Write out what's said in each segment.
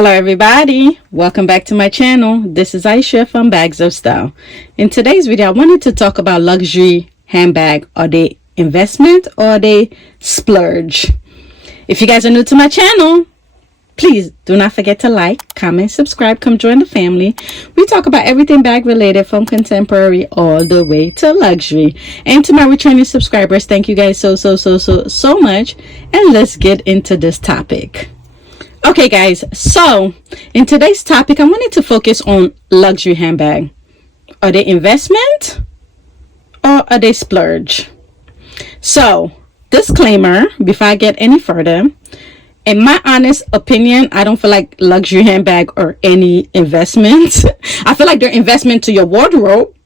Hello everybody, welcome back to my channel. This is Aisha from Bagsofstylz. In today's video, I wanted to talk about luxury handbag. Are they investment or are they splurge? If you guys are new to my channel, please do not forget to like, comment, subscribe, come join the family. We talk about everything bag related, from contemporary all the way to luxury. And to my returning subscribers, thank you guys so much. And let's get into this topic. Okay guys, so in today's topic, I wanted to focus on luxury handbag. Are they investment or are they splurge? So, disclaimer, before I get any further, in my honest opinion, I don't feel like luxury handbag or any investment. I feel like they're investment to your wardrobe,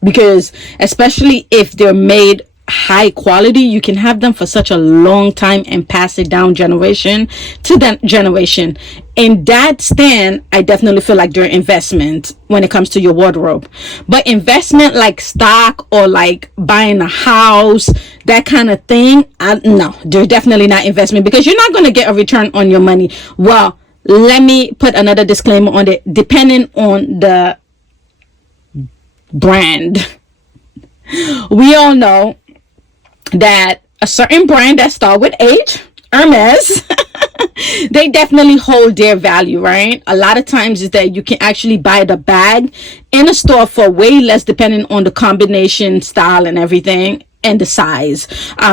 because especially if they're made high quality, you can have them for such a long time and pass it down generation to that generation. In that stand, I definitely feel like they're investment when it comes to your wardrobe. But investment like stock or like buying a house, that kind of thing, no, they're definitely not investment, because you're not going to get a return on your money. Well, let me put another disclaimer on it. Depending on the brand, we all know that a certain brand that start with H, Hermes, they definitely hold their value, right? A lot of times is that you can actually buy the bag in a store for way less, depending on the combination, style, and everything, and the size.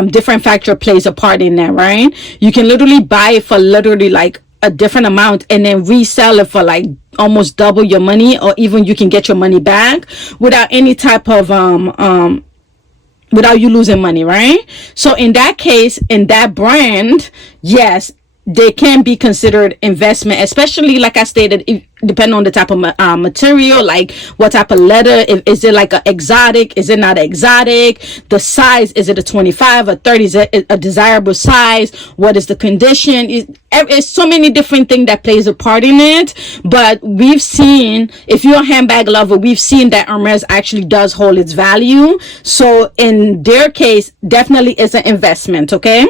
Different factor plays a part in that, right? You can literally buy it for literally like a different amount and then resell it for like almost double your money, or even you can get your money back without any type of without you losing money, right? So in that case, in that brand, yes, they can be considered investment, especially like I stated, depending on the type of material, like what type of leather. Is it like an exotic? Is it not exotic? The size, is it a 25 or 30? Is it a desirable size? What is the condition? It's so many different things that plays a part in it. But we've seen, if you're a handbag lover, we've seen that Hermes actually does hold its value. So in their case, definitely is an investment, okay?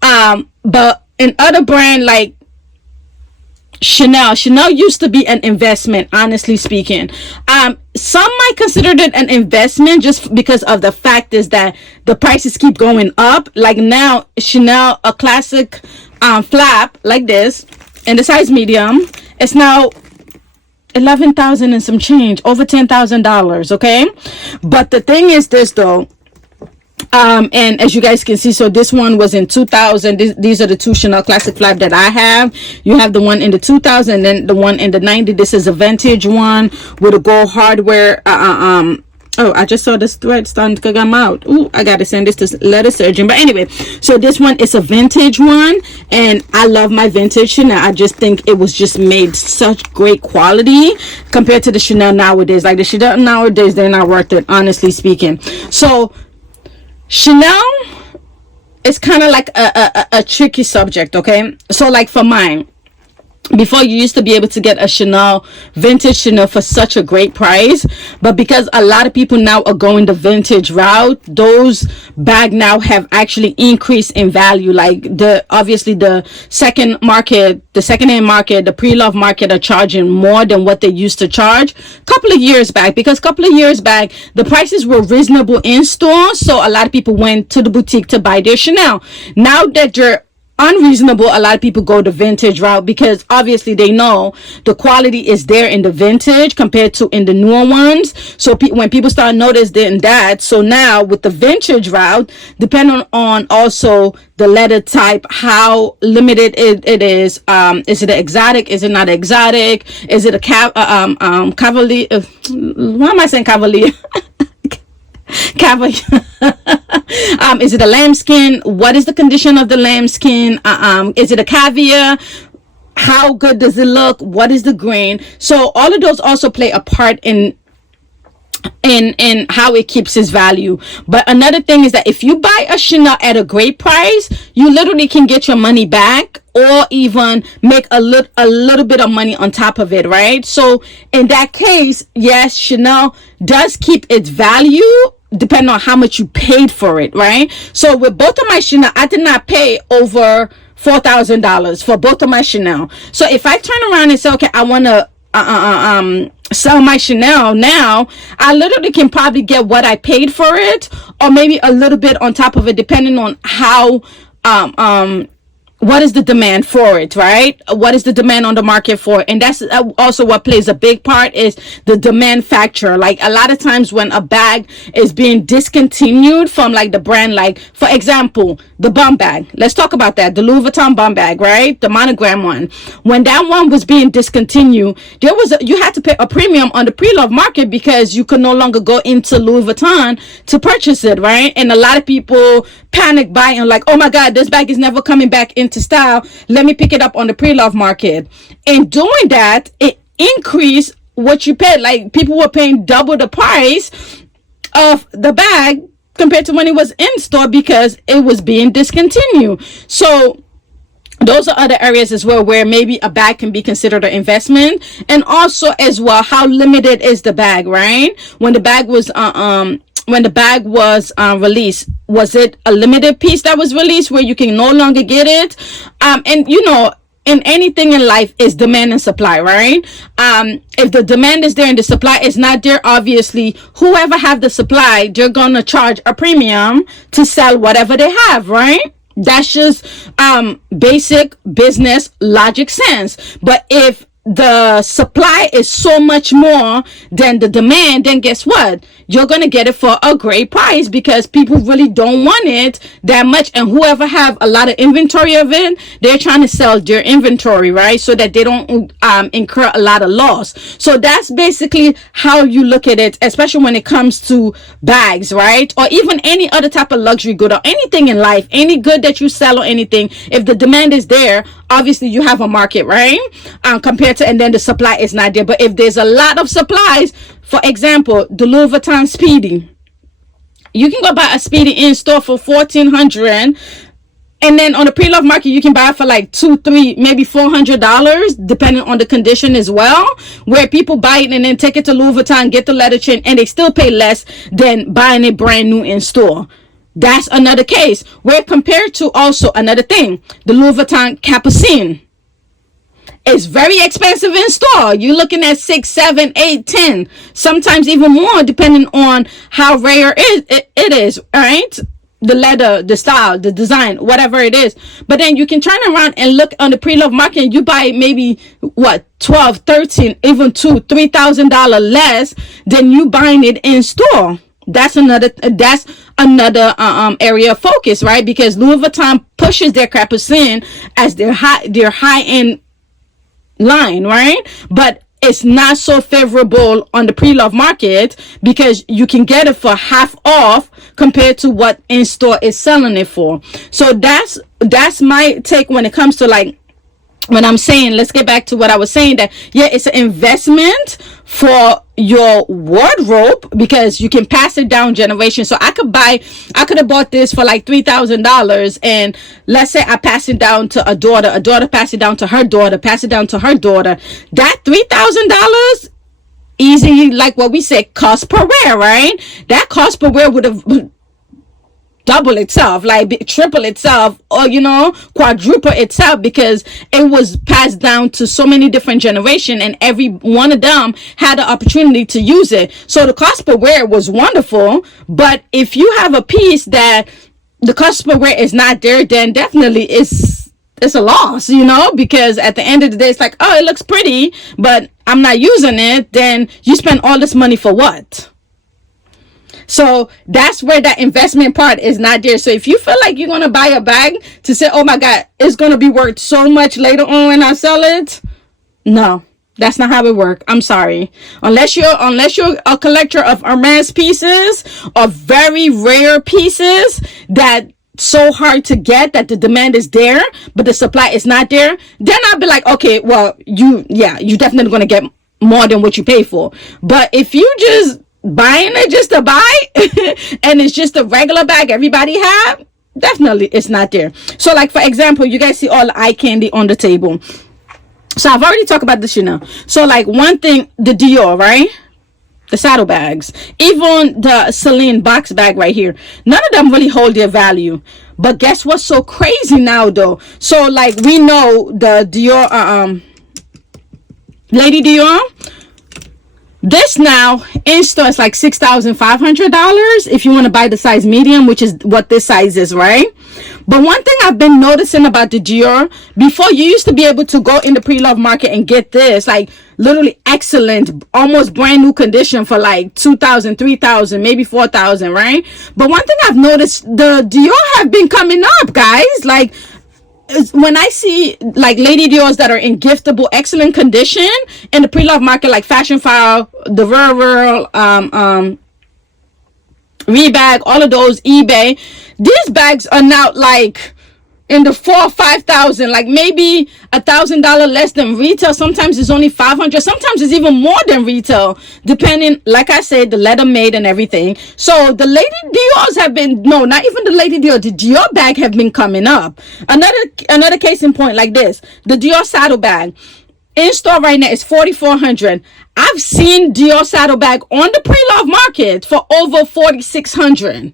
But in other brand like Chanel used to be an investment, honestly speaking. Some might consider it an investment just because of the fact is that the prices keep going up. Like now, Chanel, a classic flap like this in the size medium, it's now 11,000 and some change, over $10,000, okay? But the thing is this though, and as you guys can see, so this one was in 2000. These are the two Chanel classic flap that I have. You have the one in the 2000 and then the one in the 90. This is a vintage one with a gold hardware. Oh, I just saw this thread starting to come out. Ooh, I gotta send this to letter surgeon. But anyway, so this one is a vintage one, and I love my vintage Chanel. I just think it was just made such great quality compared to the Chanel nowadays. Like the Chanel nowadays, they're not worth it, honestly speaking. So Chanel is kind of like a tricky subject, okay? So like for mine, before you used to be able to get a Chanel, vintage Chanel for such a great price, but because a lot of people now are going the vintage route, those bags now have actually increased in value. Like obviously the second-hand market, the pre-love market are charging more than what they used to charge a couple of years back, because a couple of years back the prices were reasonable in store, so a lot of people went to the boutique to buy their Chanel. Now that you're unreasonable, a lot of people go the vintage route, because obviously they know the quality is there in the vintage compared to in the newer ones. So when people start noticing that, so now with the vintage route, depending on also the leather type, how limited it is it an exotic, is it not exotic, is it a cavalier, why am I saying cavalier? Cavalier. Is it a lambskin? What is the condition of the lambskin? Is it a caviar? How good does it look? What is the grain? So all of those also play a part in how it keeps its value. But another thing is that if you buy a Chanel at a great price, you literally can get your money back, or even make a little bit of money on top of it, right? So in that case, yes, Chanel does keep its value depending on how much you paid for it, right? So with both of my Chanel, I did not pay over $4,000 for both of my Chanel. So if I turn around and say, okay, I want to sell my Chanel now, I literally can probably get what I paid for it, or maybe a little bit on top of it, depending on how what is the demand for it, right? What is the demand on the market for it? And that's also what plays a big part, is the demand factor. Like a lot of times when a bag is being discontinued from like the brand, like for example, the bum bag. Let's talk about that. The Louis Vuitton bum bag, right? The monogram one. When that one was being discontinued, you had to pay a premium on the pre-love market because you could no longer go into Louis Vuitton to purchase it, right? And a lot of people panic buying, like, oh my God, this bag is never coming back into style. Let me pick it up on the pre-love market. And doing that, it increased what you paid. Like people were paying double the price of the bag compared to when it was in store because it was being discontinued. So those are other areas as well where maybe a bag can be considered an investment. And also as well, how limited is the bag, right? When the bag was released, was it a limited piece that was released where you can no longer get it? And you know, in anything in life is demand and supply, right? If the demand is there and the supply is not there, obviously whoever have the supply, they're gonna charge a premium to sell whatever they have, right? That's just basic business logic sense. But if the supply is so much more than the demand, then guess what? You're going to get it for a great price because people really don't want it that much. And whoever have a lot of inventory of it, they're trying to sell their inventory, right? So that they don't incur a lot of loss. So that's basically how you look at it, especially when it comes to bags, right? Or even any other type of luxury good or anything in life, any good that you sell or anything. If the demand is there, obviously you have a market, right? Compared to, and then the supply is not there. But if there's a lot of supplies, for example, the Louis Vuitton Speedy, you can go buy a Speedy in store for $1,400, and then on the pre-love market you can buy it for like $200, $300, maybe $400, depending on the condition as well. Where people buy it and then take it to Louis Vuitton, get the leather chain, and they still pay less than buying it brand new in store. That's another case where, compared to also another thing, the Louis Vuitton Capucine is very expensive in store. You're looking at 6, 7, 8, 10, sometimes even more, depending on how rare it is, right? The leather, the style, the design, whatever it is. But then you can turn around and look on the pre-love market and you buy maybe what, 12, 13, even $2,000, $3,000 less than you buying it in store. That's another area of focus, right? Because Louis Vuitton pushes their Capucine as their high end line, right? But it's not so favorable on the pre-love market because you can get it for half off compared to what in store is selling it for. So that's my take when it comes to, like, when I'm saying, let's get back to what I was saying, that yeah, it's an investment for your wardrobe because you can pass it down generations. So I could have bought this for like $3,000, and let's say I pass it down to a daughter pass it down to her daughter, pass it down to her daughter. That $3,000 easy, like what we say, cost per wear, right? That cost per wear would have double itself, like triple itself, or quadruple itself, because it was passed down to so many different generations and every one of them had the opportunity to use it. So the cost per wear was wonderful. But if you have a piece that the cost per wear is not there, then definitely it's a loss, because at the end of the day it's like, oh, it looks pretty, but I'm not using it. Then you spend all this money for what? So that's where that investment part is not there. So if you feel like you're going to buy a bag to say, oh my God, it's going to be worth so much later on when I sell it. No, that's not how it works. I'm sorry. Unless you're a collector of Hermes pieces or very rare pieces that so hard to get that the demand is there, but the supply is not there, then I'll be like, okay, well, you're definitely going to get more than what you pay for. But if you just buying it just to buy and it's just a regular bag everybody have, definitely it's not there. So like, for example, you guys see all the eye candy on the table. So I've already talked about the Chanel. So like, one thing, the Dior, right? The saddlebags, even the Celine box bag right here, none of them really hold their value. But guess what's so crazy now though? So like we know the Dior, Lady Dior, this now in store is like $6,500 if you want to buy the size medium, which is what this size is, right? But one thing I've been noticing about the Dior, before you used to be able to go in the pre-love market and get this like literally excellent, almost brand new condition for like 2,000, 3,000, maybe 4,000, right? But one thing I've noticed, the Dior have been coming up, guys. Like when I see like Lady Dior's that are in giftable excellent condition in the pre-love market, like Fashionphile, the Verver, Rebag, all of those, eBay, these bags are now like in the 4,000 or 5,000, like maybe $1,000 less than retail. Sometimes it's only 500. Sometimes it's even more than retail, depending, like I said, the leather made and everything. So the Lady Dior's have been, no, not even the Lady Dior, the Dior bag have been coming up. Another case in point like this, the Dior saddle bag in store right now is $4,400. I've seen Dior saddle bag on the pre-love market for over $4,600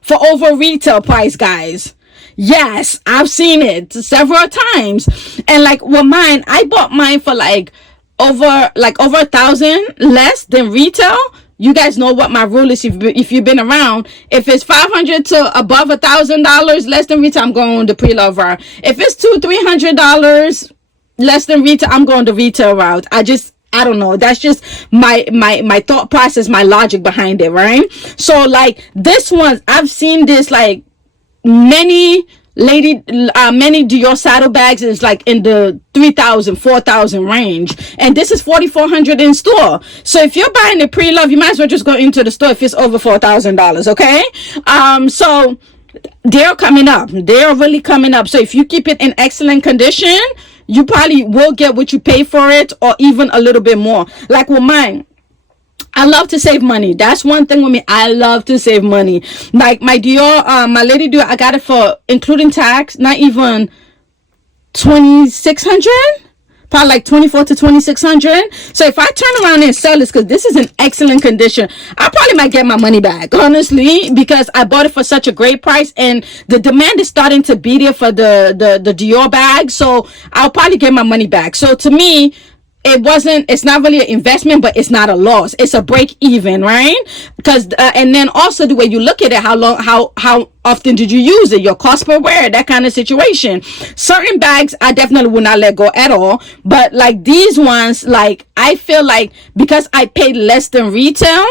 for over retail price, guys. Yes, I've seen it several times. And like with mine, I bought mine for like over 1,000 less than retail. You guys know what my rule is if you've been around. If it's $500 to above $1,000 less than retail, I'm going the pre-love route. If it's $200-300 less than retail, I'm going the retail route. I don't know. That's just my thought process, my logic behind it, right? So like this one, I've seen this like many Dior saddlebags is like in the 3,000, 4,000 range, and this is $4,400 in store. So if you're buying the pre-love, you might as well just go into the store if it's over $4,000. Okay, so they're coming up. They're really coming up. So if you keep it in excellent condition, you probably will get what you pay for it, or even a little bit more. Like with mine, I love to save money. That's one thing with me. I love to save money. Like my Dior, my Lady Dior, I got it for, including tax, not even $2,600. Probably like $2,400 to $2,600. So if I turn around and sell this, because this is in excellent condition, I probably might get my money back, honestly, because I bought it for such a great price, and the demand is starting to be there for the Dior bag. So I'll probably get my money back. So to me, it's not really an investment, but it's not a loss. It's a break even, right? Because and then also the way you look at it, how often did you use it, your cost per wear, that kind of situation. Certain bags I definitely will not let go at all, but like these ones, like I feel like because I paid less than retail,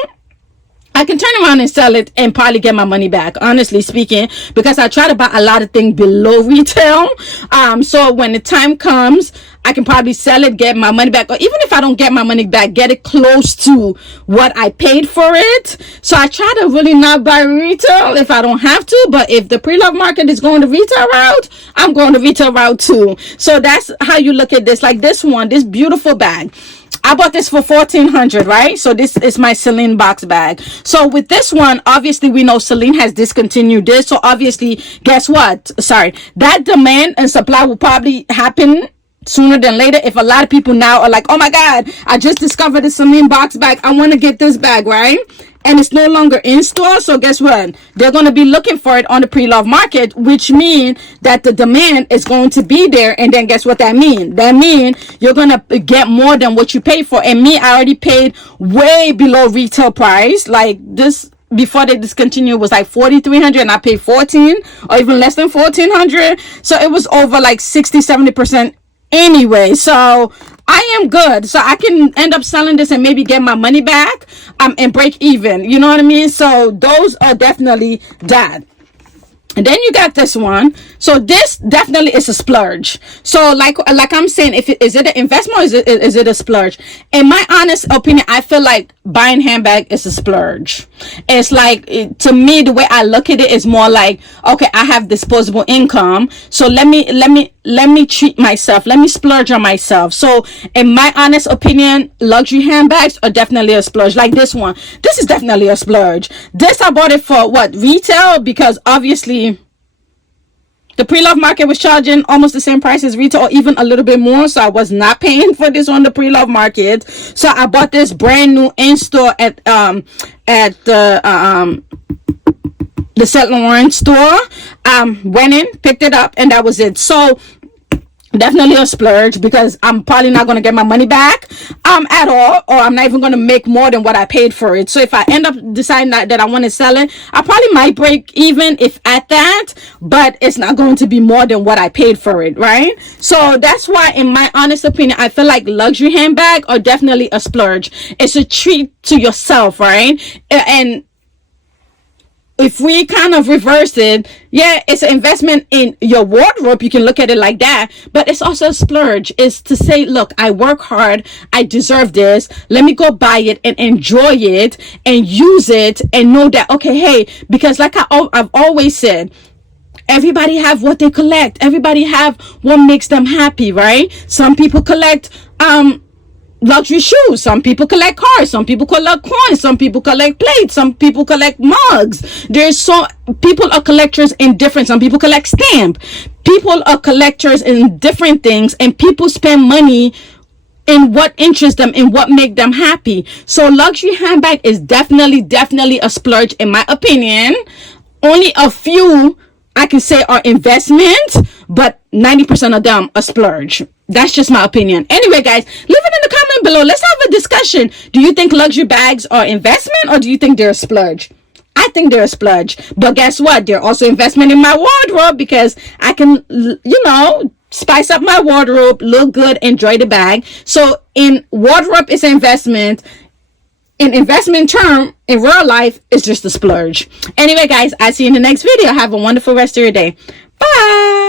I can turn around and sell it and probably get my money back, honestly speaking, because I try to buy a lot of things below retail. So when the time comes, I can probably sell it, get my money back, or even if I don't get my money back, get it close to what I paid for it. So I try to really not buy retail if I don't have to, but if the pre-love market is going the retail route, I'm going the retail route too. So that's how you look at this. Like this one, this beautiful bag, I bought this for $1,400, right? So this is my Celine box bag. So with this one, obviously we know Celine has discontinued this. So obviously, guess what? Sorry, that demand and supply will probably happen sooner than later. If a lot of people now are like, oh my God, I just discovered a Celine box bag, I want to get this bag, right? And it's no longer in store. So guess what? They're going to be looking for it on the pre-love market, which means that the demand is going to be there. And then guess what that means? That means you're going to get more than what you pay for. And me, I already paid way below retail price. Like this, before they discontinued, was like $4,300, and I paid $1,400 or even less than $1,400. So it was over like 60-70% anyway. So I am good. So I can end up selling this and maybe get my money back and break even. You know what I mean? So those are definitely that. And then you got this one. So this definitely is a splurge. So like I'm saying, is it an investment or is it a splurge? In my honest opinion, I feel like buying handbag is a splurge. It's like, to me, the way I look at it is more like, okay, I have disposable income, so let me treat myself. Let me splurge on myself. So in my honest opinion, luxury handbags are definitely a splurge. Like this one, this is definitely a splurge. This I bought it for what, retail, because obviously The pre-love market was charging almost the same price as retail, or even a little bit more. So I was not paying for this on the pre-love market. So I bought this brand new in store at the St. Laurent store. Went in, picked it up, and that was it. So definitely a splurge, because I'm probably not going to get my money back at all, or I'm not even going to make more than what I paid for it. So if I end up deciding that I want to sell it, I probably might break even, if at that, but it's not going to be more than what I paid for it, right? So that's why, in my honest opinion, I feel like luxury handbag are definitely a splurge. It's a treat to yourself, right? And if we kind of reverse it, yeah, it's an investment in your wardrobe. You can look at it like that, but it's also a splurge. It's to say, look, I work hard, I deserve this. Let me go buy it and enjoy it and use it and know that, okay, hey, because like I've always said, everybody have what they collect. Everybody have what makes them happy, right? Some people collect, luxury shoes, some people collect cars, some people collect coins, some people collect plates, some people collect mugs. People are collectors in different, some people collect stamp. People are collectors in different things, and people spend money in what interests them, in what make them happy. So luxury handbag is definitely a splurge, in my opinion. Only a few I can say are investment, but 90% of them are splurge. That's just my opinion. Anyway, guys, leave it in the comment below. Let's have a discussion. Do you think luxury bags are investment, or do you think they're a splurge? I think they're a splurge. But guess what? They're also investment in my wardrobe, because I can, spice up my wardrobe, look good, enjoy the bag. So in wardrobe, it's an investment. In investment term, in real life, it's just a splurge. Anyway, guys, I'll see you in the next video. Have a wonderful rest of your day. Bye.